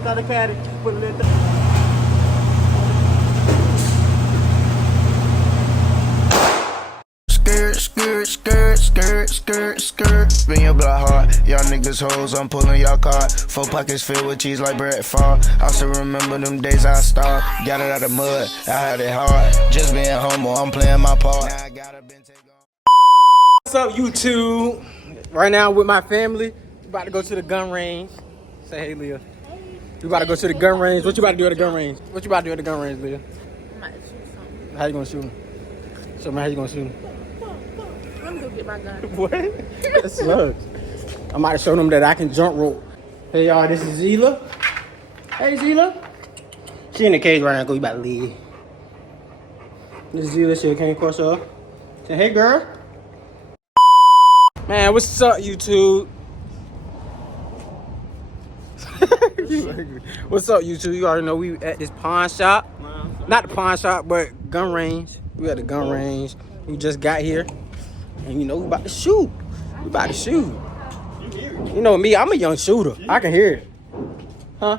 left out of the caddy. Put a little. Skirt. Spin your block hard. Y'all niggas hoes, I'm pulling y'all card. 4 pockets filled with cheese like bread fall. I still remember them days I starved. Got it out of mud, I had it hard. Just being humble, I'm playing my part. Now I gotta been take on. What's up, YouTube? Right now with my family. We about to go to the gun range. Say hey, Leah. We about to go to the gun range. What you about to do at the gun range? What you about to do at the gun range, Leah? I'm about to shoot something. How you gonna shoot him? Show me how you gonna shoot him. I'm gonna go get my gun. What? That sucks. I'm about to show them that I can jump rope. Hey y'all, this is Zila. Hey Zila. She in the cage right now, go you about to leave. This is Zila, she came across her. Say hey girl. Man, what's up YouTube? What's up YouTube? You already know we at this pawn shop. Not the pawn shop, but gun range. We at the gun range. We just got here. And you know we about to shoot. We about to shoot. You know me, I'm a young shooter. I can hear it. Huh?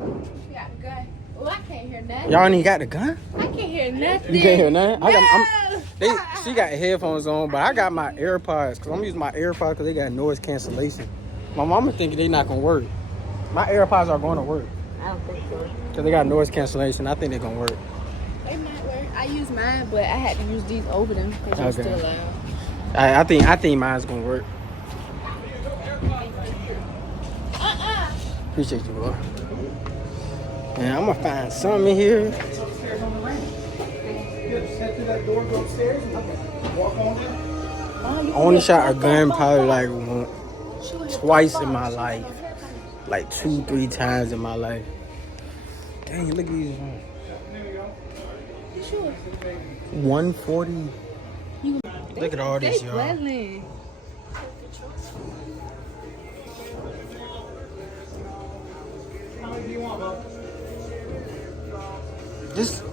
You got the gun. Oh, I can't hear nothing. Y'all ain't got the gun? I can't hear nothing. You can't hear nothing? No. She got headphones on, but I got my AirPods. Because I'm using my AirPods because they got noise cancellation. My mama thinking they not going to work. My AirPods are going to work. I don't think so. Because they got noise cancellation. I think they're going to work. They might work. I use mine, but I had to use these over them because you're still loud. I think mine's going to work. Appreciate you, boy. And I'm gonna find something in here. I only shot a gun probably like twice in my life. Like 2-3 times in my life. Dang, look at these ones. 140. Look at all this, y'all.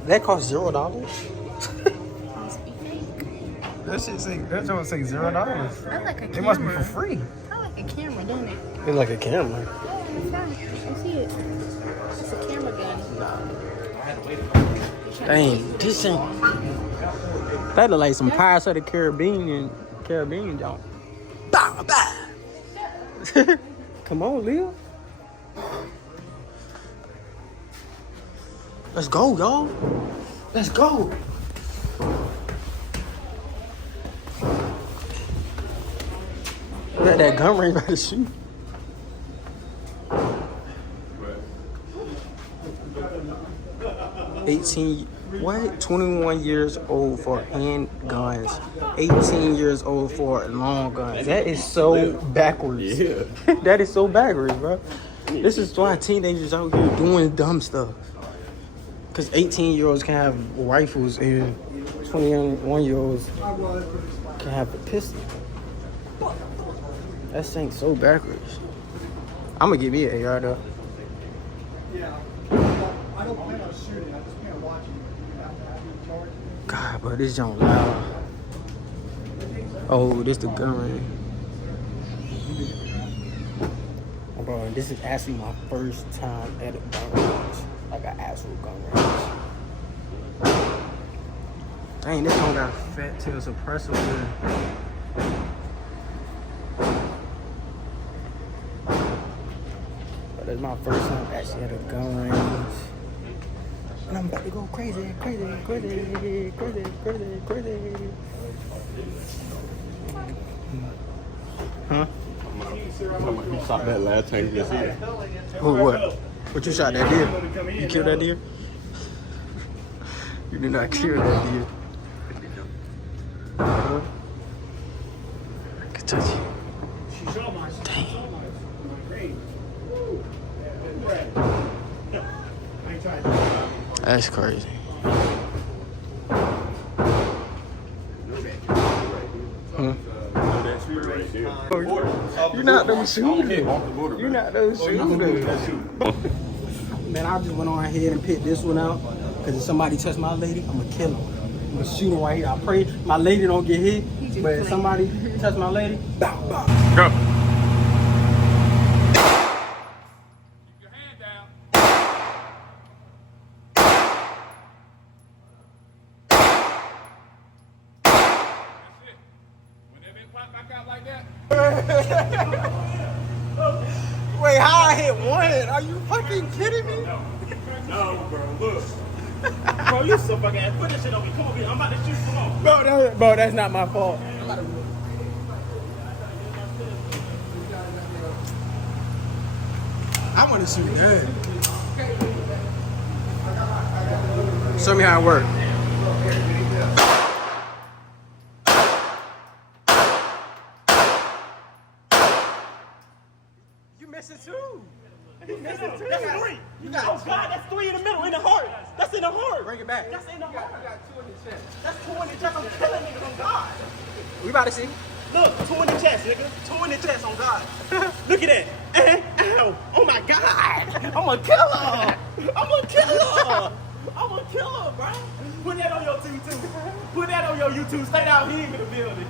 That costs $0. That don't say $0. That's like a camera. It must be for free. I like a camera, don't it? It's like a camera. Oh, it's fine. I see it. It's a camera gun. Dang, this ain't. That look like some Pirates of the Caribbean jump. Bah, bah. Come on, Leo. Let's go, y'all. Let's go. We're at that gun range ready to shoot. What? 21 years old for handguns. 18 years old for long guns. That is so backwards. Yeah. That is so backwards, bro. This is why teenagers out here doing dumb stuff. Because 18-year-olds can have rifles and 21-year-olds can have a pistol. That thing's so backwards. I'm going to give me an AR though. Yeah. I don't plan on shooting. I just plan on watching. You have to have your charge. God, bro, this junk loud. Oh, this the gun range. Oh, bro, this is actually my first time at a gun range. Like an actual gun range. Dang, this one got a fat tail suppressor with it. But it's my first time actually at a gun range. And I'm about to go crazy. Huh? You shot that last time you see it. Who, what? What you shot, that deer? You killed that deer? You did not kill that deer. I can touch you. Dang. That's crazy. Huh? You're not those shooters. You're not those shooters. Man, I just went on ahead and picked this one out. Because if somebody touch my lady, I'm going to kill him. I'm going to shoot him right here. I pray my lady don't get hit. But if somebody touch my lady, bow, bow. Go. Keep your hand down. Wait, how I hit one? Are you fucking kidding me? No, bro, look. Bro, you so fucking ass. Put this shit on me. Come on, I'm about to shoot. Come on. Bro, that's not my fault. I want to shoot that. Show me how it works. You missed it too. You missed it too. That's three. You got oh, God, that's three in the middle, in the heart. That's in the heart. Bring it back. That's in the heart. You got two in the chest. That's two in the chest. I'm killing niggas on God. We about to see. Look, two in the chest, nigga. Two in the chest on God. Look at that. Ow. Oh my God. I'm a killer. I'm a killer. I'm a killer, bro. Put that on your YouTube. Put that on your YouTube. Stay down here in the building.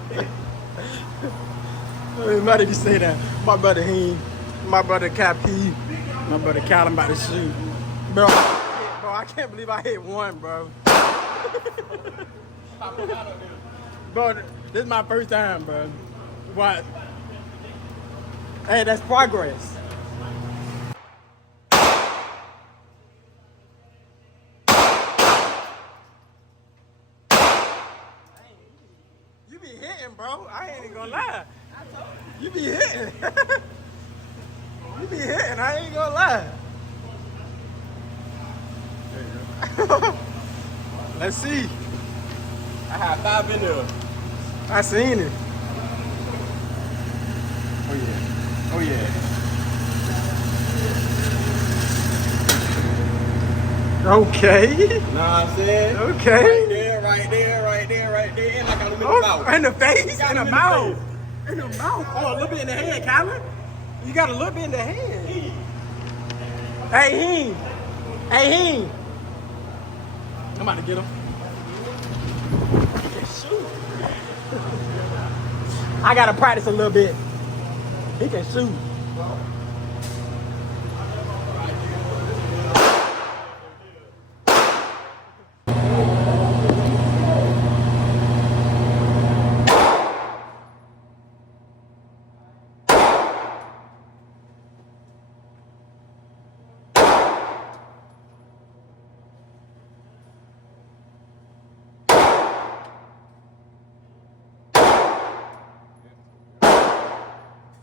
Why did you say that? My brother Heen, my brother Cap P, my brother Callum about to shoot. Bro, I can't believe I hit one, bro. Bro, this is my first time, bro. What? Hey, that's progress. You be hitting, bro. I ain't gonna lie. You be hitting. You be hitting. I ain't gonna lie. Let's see. I had 5 in there. I seen it. Oh yeah. Oh yeah. Okay. Know what I'm saying? Okay. Right there. And like I in the mouth. In the face, in the mouth. face. In the mouth. Oh, a little bit in the head, Kyler. You got a little bit in the head. Hey, Heen. Hey, Heen. I'm about to get him. Shoot. I gotta practice a little bit. He can shoot.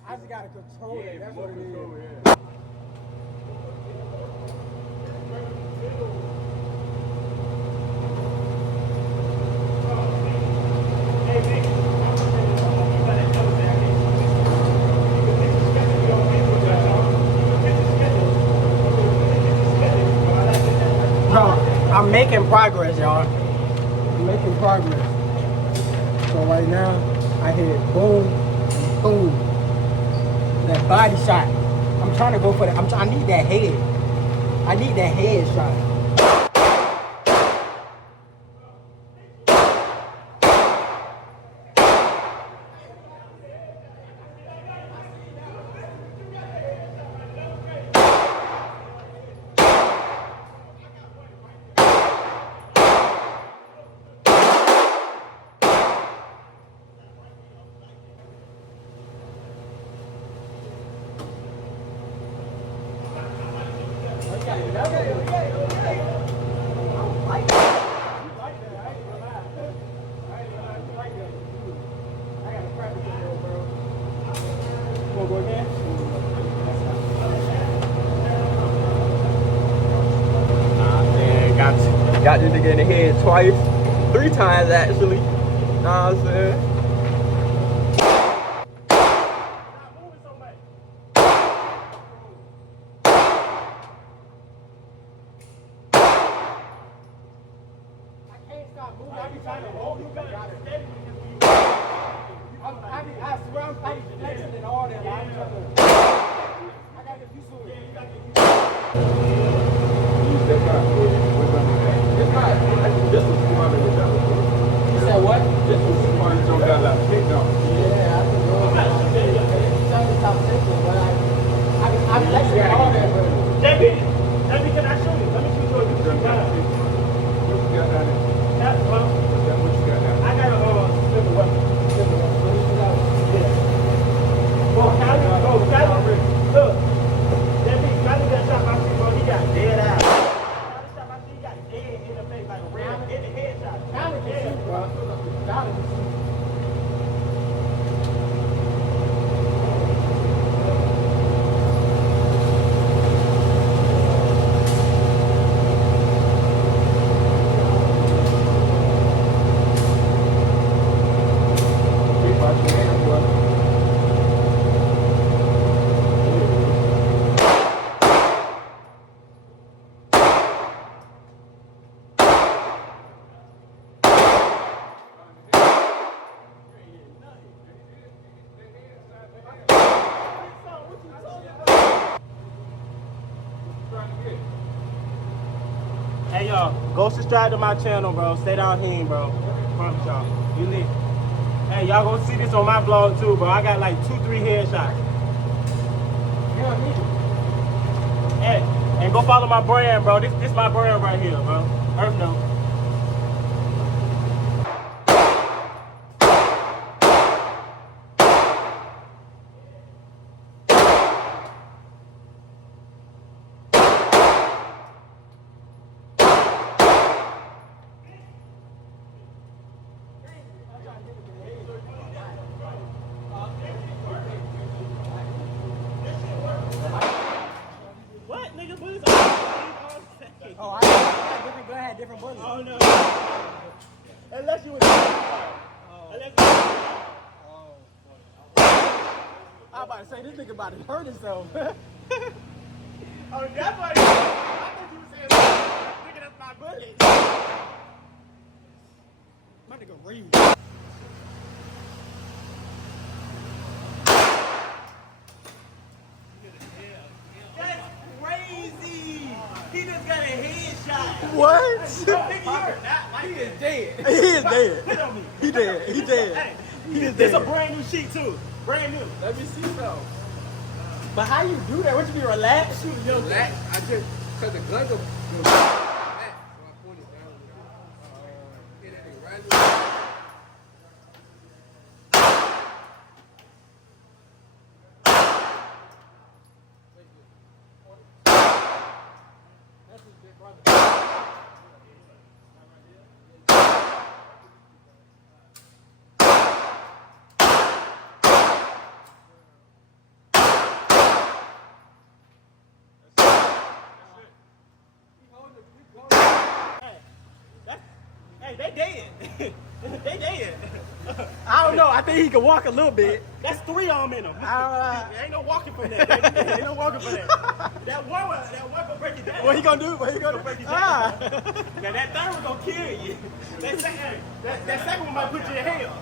I just gotta control it. That's what it is. Bro, I'm making progress, y'all. I'm making progress. So right now, I hit boom, boom. That body shot. I'm trying to go for that. I need that head. I need that head shot. Got this nigga in the head twice, 3 times actually. Know what I'm saying? I swear I'm flexing and all that. I got to do something. This was smart in the devil. You said what? This was smart in the devil. Yeah, I think stop thinking, but I'm flexing all that, but JP, can I show you? Let me show you what you got. What you got down there? That's what you got down there. I got a silver weapon. what you got? Yeah. Hey y'all, go subscribe to my channel, bro. Stay down here, bro. Promise y'all. You need. Hey, y'all gonna see this on my vlog too, bro. I got like 2-3 headshots. Yeah, me. Hey, and go follow my brand, bro. This my brand right here, bro. Earth No. What, nigga? Bullets all same. Oh, I had different, but I had different bullets. Oh no. Unless you was. Unless you I'm about to say this nigga about to hurt himself. Oh, that's why. I thought you were saying, nigga, that's my bullet. My nigga Reed. That's crazy. He just got a headshot. What? Nigga, you are not like he is dead. He is dead. Hit on me. He dead. He dead. Hey, He is this a dead. brand new sheet too. Brand new. Let me see though. But how you do that? What you be relaxed? Relax. I just, cause the gun go relax, so I pointed down. Hit that nigga right in the Hey, they dead. They dead. I don't know. I think he can walk a little bit. That's 3 arm in them. Ain't no walking for that. Ain't no walking for that. That one gonna break it down. What he gonna do? What he gonna do? Break it down. Ah. Now that third one gonna kill you. That second one might put you in hell.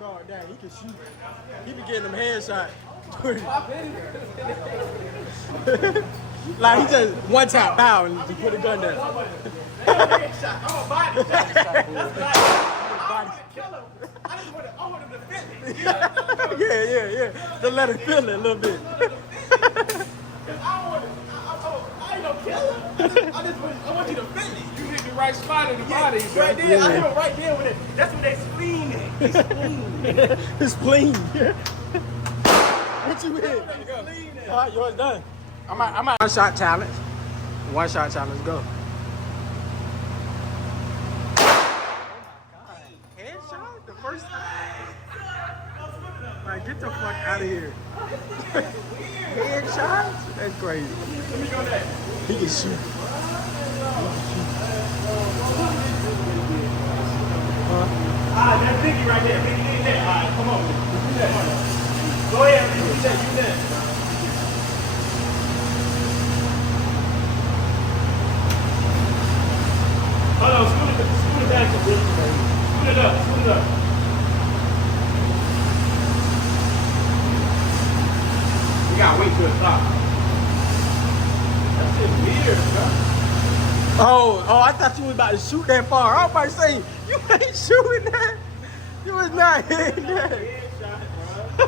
No, damn, he can shoot. He be getting them headshots. Like he just one tap bow and just put a gun down. Headshot. I'm a body shot. That's like, I don't want to kill him. I want him to feel it. Yeah. To let him feel it a little bit. I ain't no killer. I want you to feel it. You hit the right spot in the body, bro. Right there, I hit him right there with it. That's when they spleen it. They spleen. It's clean. What you hit? All right, yours done. I'm at one shot challenge. One shot challenge, go. Headshot? The first time? Like, get the fuck out of here. Headshots? That's crazy. Let me go there. He can shoot. That's Biggie right there. Biggie did that. All right, come on. Do that. Go ahead. Do that. Hold on. Scoot it back a bit. Scoot it up. You gotta wait till it stops. That shit's weird, bro. Oh, I thought you was about to shoot that far. I was about to say, you ain't shooting that. You was not hitting that. Headshot, bro.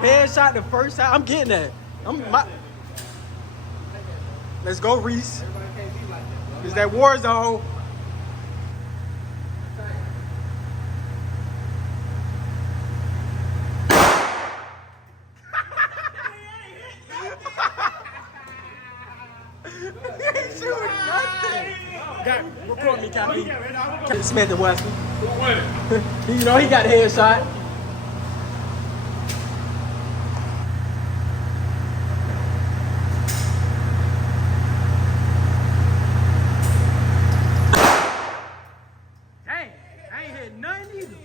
Headshot the first time. I'm getting that. Let's go, Reese. It's that war zone. He ain't shooting nothing. Record me, Captain. Smith and Weston. Who won it? You know he got a headshot. Dang, I ain't hit nothing either.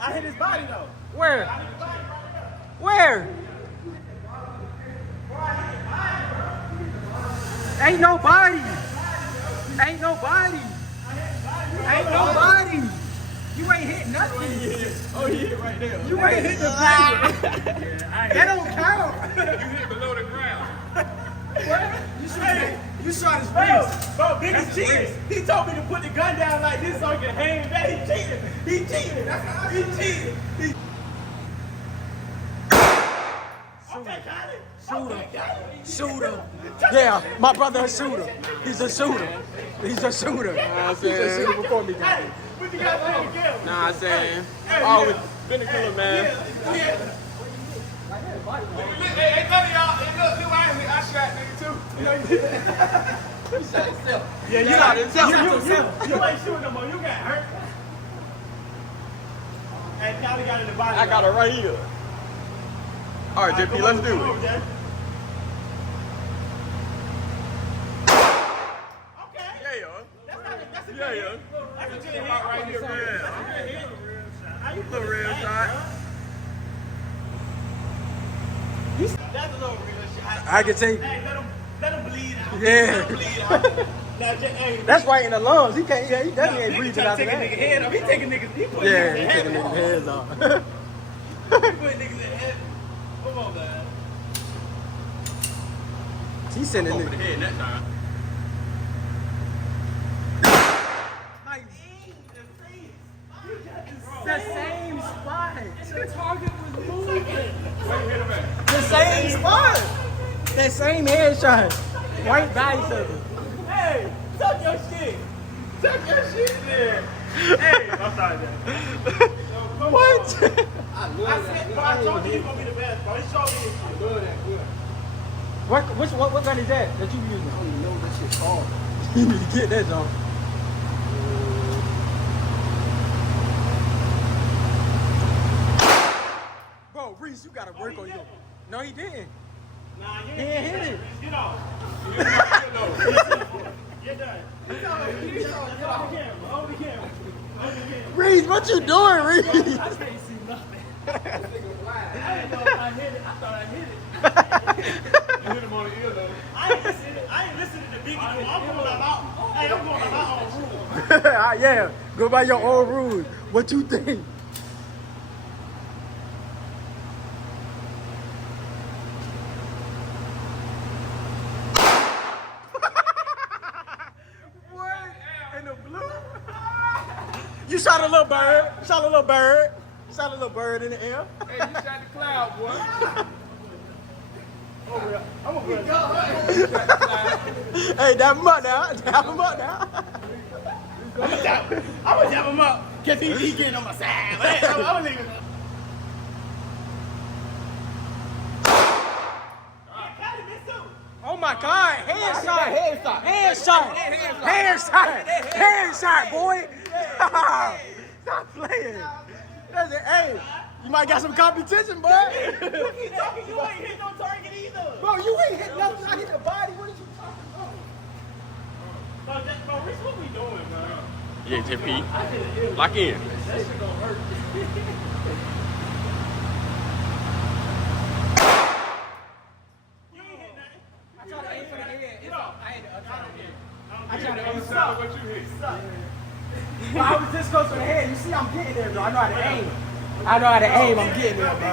I hit his body though. Where? Where? Ain't nobody. Ain't nobody. Ain't nobody. You ain't hit nothing. Oh, he hit right there. You ain't hit the ground. That don't count. You hit below the ground. Hey, You shot his bro, wrist. bro, biggest cheated. He told me to put the gun down like this so I can hang back. He cheated. He cheated. He cheated. Okay, got it. Shooter. Yeah, my brother a shooter. He's a shooter. He's a shooter. He's a shooter before me, guys. Hey, what you got to together? Nah, I'm saying. Hey, Always been a killer, man. Yeah. Hey, none of y'all, look, I shot nigga too. You know you did that. You shot yourself. Yeah, you shot got himself. You ain't shooting no more. You got hurt. Hey, Callie got in the body. I got it right here. All right, JP, let's do it. Okay. That's a good hit. That's a good hit. Right here, man. How you The real shot. That's a little real shot. I can take. Hey, let him bleed out. Yeah. Let him bleed out. Now, hey, That's right in the lungs. He can't. Yeah, he definitely ain't nigga breathing trying after to take a nigga that. head off. He taking niggas. He putting Yeah, niggas he in taking heaven. niggas' heads off. He putting niggas in heaven. Come on, man. He's sending Over the niggas. head that time. The same spot. The target was moving. Where you hit him at? The same spot. That same headshot. Right by each other. Hey, tuck your shit. Tuck your shit there. Hey, I'm sorry, man. What? I said, but I told you he gonna be the best, bro. He showed me his shit. Love that good. What gun is that you using? I don't even know what this shit's called. You need to get that jump. Bro, Reese, you gotta work on your. No, he didn't. Nah, you He ain't hit it. Get off. Get done. Get off the camera. Hold the camera. Hold the camera. Reese, what you doing, Reese? I can't see nothing. I didn't know if I hit it. I thought I hit it. You hit him on the ear though. I ain't listening to Biggie. I'm going by my. Hey, I'm going by my own rules. Yeah, go by your own rules. What you think? What? In the blue? You shot a little bird. Shot a little bird. Shot a little bird in the air. Hey, you shot the cloud, boy. I'm gonna put it Hey, dap him up now. Dap him up now. I'm gonna dap him up. Cause he getting on my side. Hey, I'm gonna leave it. Oh my God! Headshot! Headshot! Headshot! Headshot, boy! Stop playing. That's it. Hey, you might got some competition, boy. You keep talking, you ain't hit no target either. Bro, you ain't hit nothing. I hit the body. What are you talking about? Bro, Rich, what we doing, man? Yeah, JP. Lock in. That shit gonna hurt. You ain't hit nothing. I tried to aim for the head. Get off. I tried to aim for Stop what you hit. But I was this close to the head. You see, I'm getting there, bro. I know how to aim. I know how to aim. I'm getting there, bro.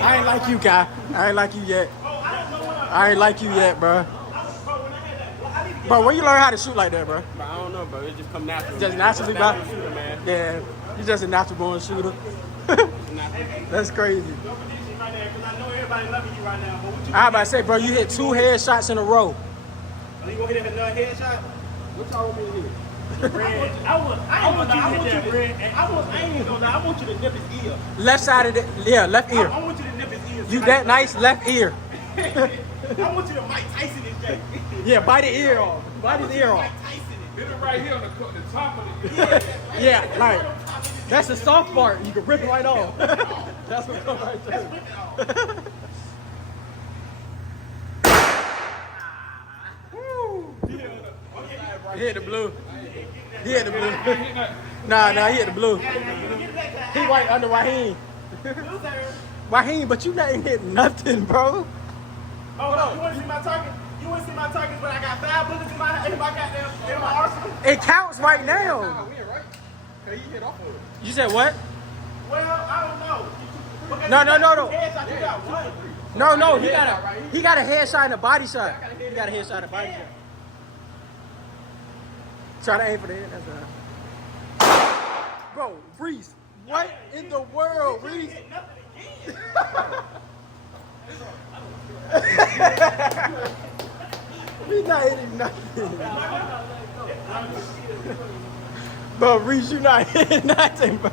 I ain't like you, Kai. I ain't like you yet. I ain't like you yet, bro. Bro, when you learn how to shoot like that, bro? But I don't know, bro. It just come natural. Just naturally, bro? Natural shooter, man. Yeah, you just a natural born shooter. That's crazy. Your prediction right there, because I know everybody loving you right now, but what you I about to say, bro, you hit 2 headshots in a row. Are you gonna hit another headshot? What y'all want me to hit? Red. I want you to hit that red. And I ain't gonna lie, I want you to nip his ear. Left side of the, yeah, left ear. I want you to nip his ear. You that nice, left ear. I want you to Mike Tyson his day. Yeah, bite the ear off. Bite his ear Mike off. Tyson it. Hit it right here on the top of the ear. Yeah, right. That's the soft part. You can rip it right off. That's what comes right there. He hit the blue. He hit the blue. Nah, he hit the blue. He white under Raheem. Raheem, but you letting hit nothing, bro. Oh no, you wanna see my target? You wanna see my target, but I got 5 bullets in my goddamn in my arsenal? It counts right now. Win, right? Hey, you hit off of it. You said what? Well, I don't know. Because No. heads, I do got one. No, he got a headshot and a body shot. He got a headshot and a body shot. Try to aim for the head. That's right. Bro, Reese, what in the world, Reese? He's not hitting nothing. Bro, Reese, you not hitting nothing, bro.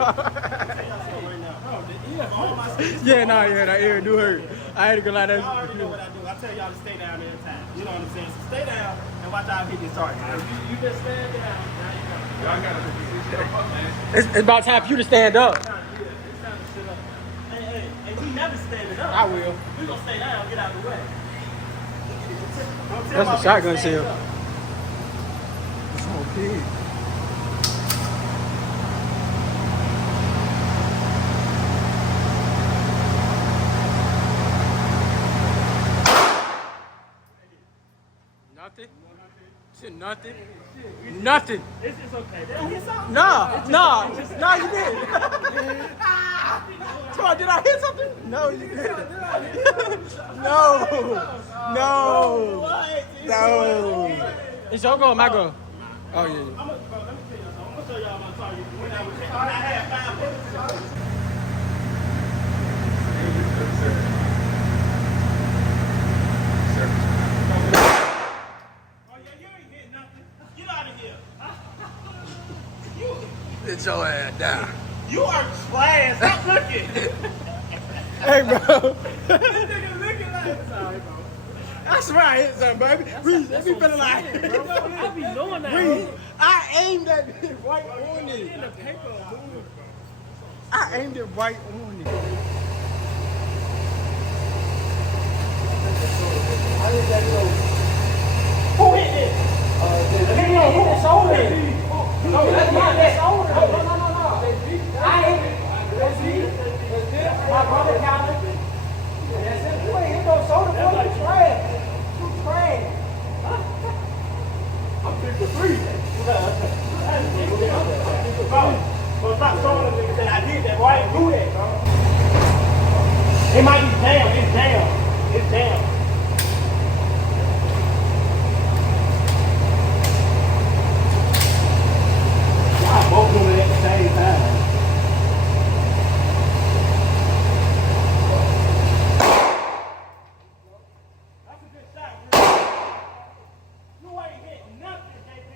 Yeah, that ear do hurt. I had to go like that. I already know what I do. I tell y'all to stay down every time. You know what I'm saying? So stay down and watch y'all hit this target. You just stand down. Now you go. It's about time for you to stand up. It's time to sit up. Hey, we never standing up. I will. We gonna stay down, get out of the way. That's a shotgun shell. It's so big. Nothing. Shit, nothing. Nothing. It's okay. Did I hit something? No, you didn't. Come on, did I hit something? No, you didn't. No. It's your goal, my goal. Oh, yeah. Let me tell you something. I'm gonna show y'all my target. When I had 5 bullets. Oh yeah, you ain't hitting nothing. Get out of here. Sit your ass down. You are trash. Stop looking. Hey, bro. This nigga looking like sorry, bro. That's right, hit something, baby. Reese, let me feel like I be knowing that. Reese, I aimed that bitch right on it. In the paper, I aimed it right on it. who hit this? The nigga hit the shoulder. No, that's not that shoulder. No. I hit it. That's me. My brother counted. That's it. You ain't hit no shoulder, boy. You trash. You trash. I'm 53. Bro, stop showing them niggas that I did that, boy. I didn't do that, bro. It might be down. It's down. It's down. Y'all both doing it at the same time. That's a good shot, bro. You ain't hitting nothing, JP.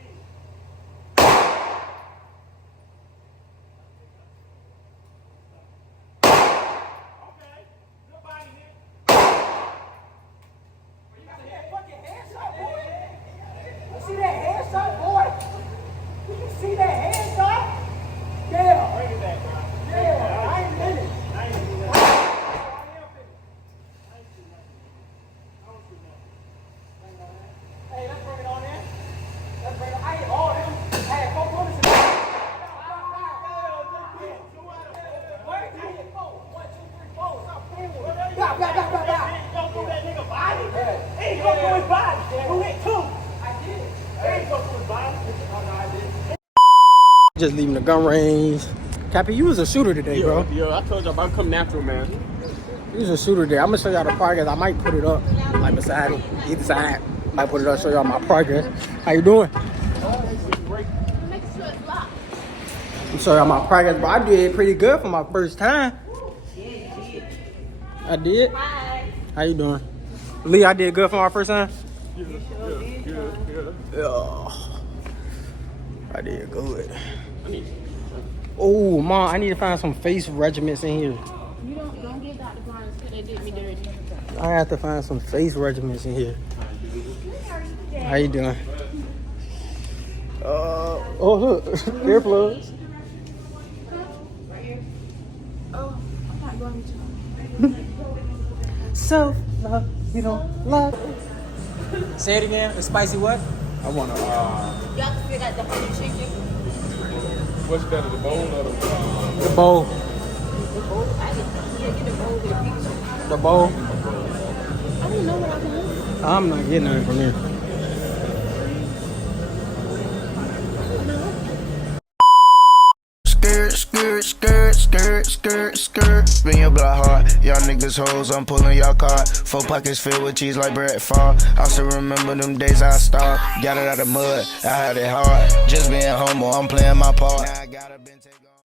Okay, nobody hit. You got that fucking headshot, boy. You see that headshot, boy? Did you see that headshot? Yeah. Bring it back, bro. Yeah, I ain't in it. I ain't do nothing. I am finished. I ain't do nothing. I don't do nothing. Hey, let's bring it on in. Let's bring it on. I hit all them. I had 4 bullets in there. Where did I hit 4? 1, 2, 3, 4. Stop playing with me. Bow. Don't do that nigga body. He ain't go through his body. Who hit 2? I did. He ain't go through his body. Oh, no, I didn't. Just leaving the gun range. Cappy, you was a shooter today, bro. Yo, I told y'all I'm coming natural, man. You was a shooter today. I'm gonna show y'all the progress. I might put it up, like beside it, either side. Might put it up, show y'all my progress. How you doing? Make sure it's locked. I'm showing y'all my progress, but I did pretty good for my first time. I did. Hi. How you doing? Lee, I did good for my first time? Yeah. I did good. Oh, Mom, I need to find some face regiments in here. You don't get Dr. Barnes because they did me dirty. I have to find some face regiments in here. How you doing? Oh, look, earplugs. Right here. Oh, I'm not going to. So, love, you don't love. Say it again. A spicy what? I want to, Y'all still got the honey chicken? what's better, the bowl or the The bowl. Get the bowl with a picture. The bowl. I don't know what I can do. I'm not getting nothing from here. Skirt. Spin your block hard, y'all niggas niggas hoes, I'm pulling y'all card. 4 pockets filled with cheese like bread fall. I still remember them days I starved. Got it out of mud, I had it hard. Just being humble, I'm playing my part. Now I gotta been take